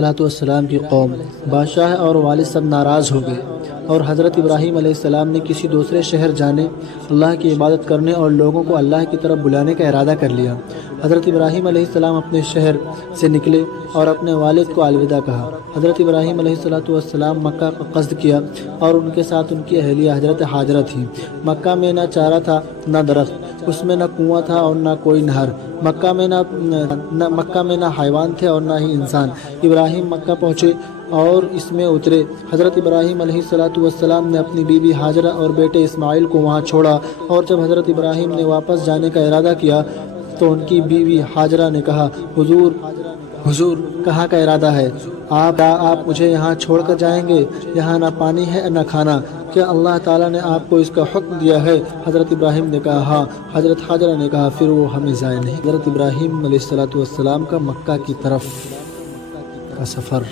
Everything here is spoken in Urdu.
السلام کی قوم، بادشاہ اور والد سب ناراض ہو گئے، اور حضرت ابراہیم علیہ السلام نے کسی دوسرے شہر جانے، اللہ کی عبادت کرنے اور لوگوں کو اللہ کی طرف بلانے کا ارادہ کر لیا۔ حضرت ابراہیم علیہ السلام اپنے شہر سے نکلے اور اپنے والد کو الوداع کہا۔ حضرت ابراہیم علیہ السلام مکہ کا قصد کیا اور ان کے ساتھ ان کی اہلیہ حضرت ہاجرہ تھی۔ مکہ میں نہ چارہ تھا نہ درخت، اس میں نہ کنواں تھا اور نہ کوئی نہر، مکہ میں نہ حیوان تھے اور نہ ہی انسان۔ ابراہیم مکہ پہنچے اور اس میں اترے۔ حضرت ابراہیم علیہ السلام نے اپنی بیوی ہاجرہ اور بیٹے اسماعیل کو وہاں چھوڑا، اور جب حضرت ابراہیم نے واپس جانے کا ارادہ کیا تو ان کی بیوی ہاجرہ نے کہا، حضور کہاں کا ارادہ ہے؟ آپ مجھے یہاں چھوڑ کر جائیں گے؟ یہاں نہ پانی ہے نہ کھانا، کیا اللہ تعالیٰ نے آپ کو اس کا حکم دیا ہے؟ حضرت ابراہیم نے کہا ہاں۔ حضرت ہاجرہ نے کہا پھر وہ ہمیں ضائع نہیں۔ حضرت ابراہیم علیہ السلام کا مکہ کی طرف کا سفر۔